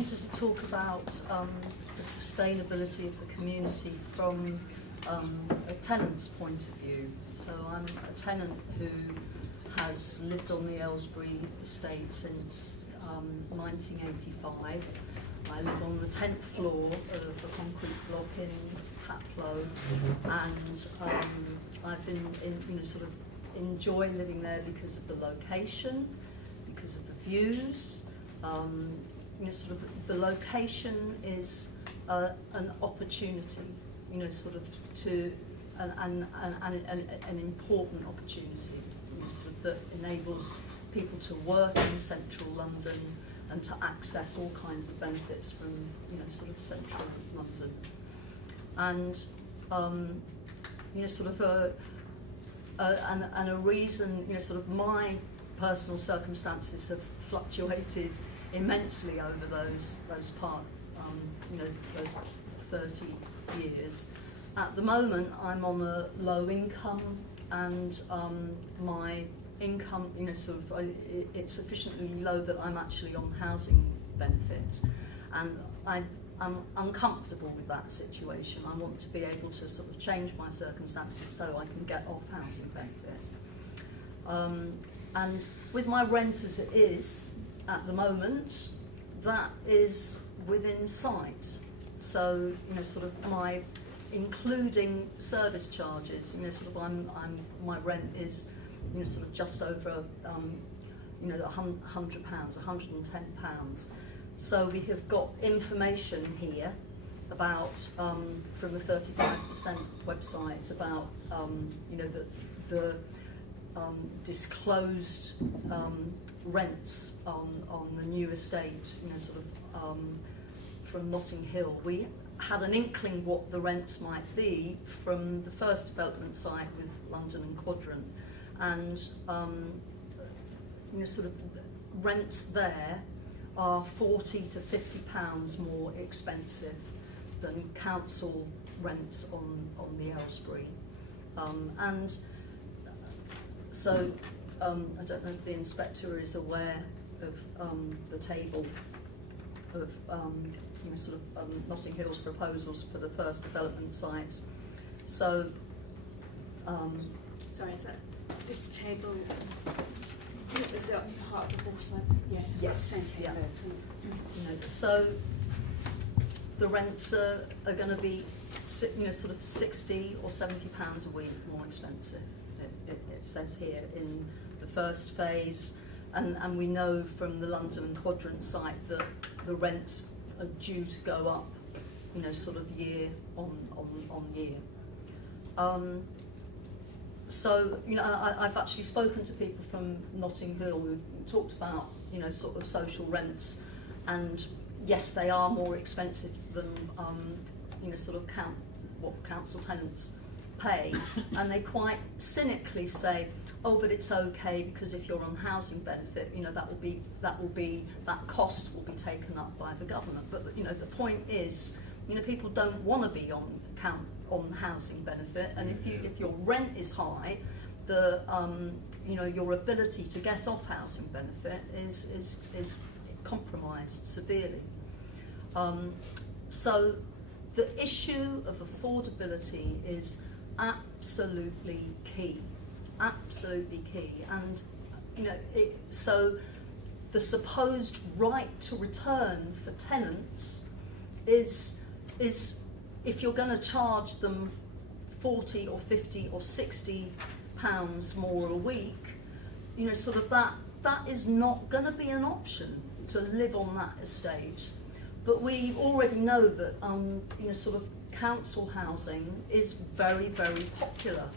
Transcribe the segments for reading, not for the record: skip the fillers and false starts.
wanted to talk about the sustainability of the community from a tenant's point of view. So I'm a tenant who has lived on the Aylesbury estate since 1985. I live on the 10th floor of a concrete block in Taplow, and I've been sort of enjoy living there because of the location, because of the views. Sort of the location is an opportunity, sort of to an important opportunity, sort of that enables people to work in central London and to access all kinds of benefits from sort of central London, and sort of a reason, sort of my personal circumstances have fluctuated immensely over those those 30 years. At the moment, I'm on a low income, and my income, it's sufficiently low that I'm actually on housing benefit, and I'm uncomfortable with that situation. I want to be able to sort of change my circumstances so I can get off housing benefit. And with my rent as it is at the moment, that is within sight. So sort of my, including service charges, sort of my rent is sort of just over £100, £110. So we have got information here about from the 35% website about the disclosed rents on the new estate, sort of from Notting Hill. We had an inkling what the rents might be from the first development site with London and Quadrant, and sort of rents there are £40 to £50 more expensive than council rents on the Aylesbury, and so I don't know if the inspector is aware of the table of sort of Notting Hill's proposals for the first development sites. So sorry, is that this table? Is that part of this one? Yes. Yes. Yeah. So the rents are going to be sort of £60 or £70 a week more expensive. It says here in the first phase, and we know from the London and Quadrant site that the rents are due to go up, sort of year on year. So I've actually spoken to people from Notting Hill who talked about sort of social rents, and yes, they are more expensive than sort of what council tenants pay, and they quite cynically say, oh, but it's okay because if you're on housing benefit, that cost will be taken up by the government. But the point is, people don't want to be on housing benefit, and if your rent is high, your ability to get off housing benefit is compromised severely. So the issue of affordability is absolutely key, and so the supposed right to return for tenants is if you're going to charge them £40 or £50 or £60 more a week, sort of that is not going to be an option to live on that estate. But we already know that sort of council housing is very, very popular.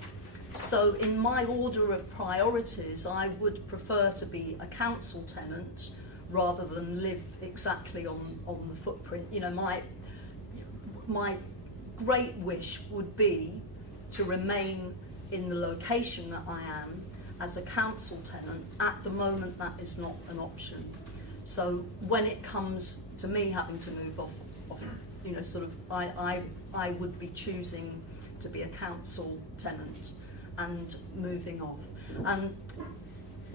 So in my order of priorities, I would prefer to be a council tenant rather than live exactly on the footprint. My great wish would be to remain in the location that I am as a council tenant. At the moment, that is not an option. So when it comes to me having to move off sort of, I would be choosing to be a council tenant and moving off, and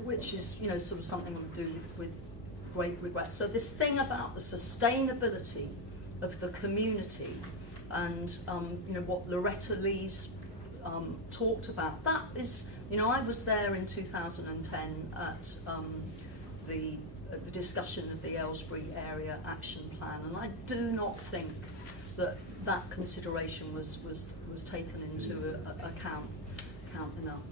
which is sort of something I would do with great regret. So this thing about the sustainability of the community and you know, what Loretta Lee's talked about, that is, you know, I was there in 2010 at the discussion of the Aylesbury Area Action Plan, and I do not think that that consideration was taken into account enough.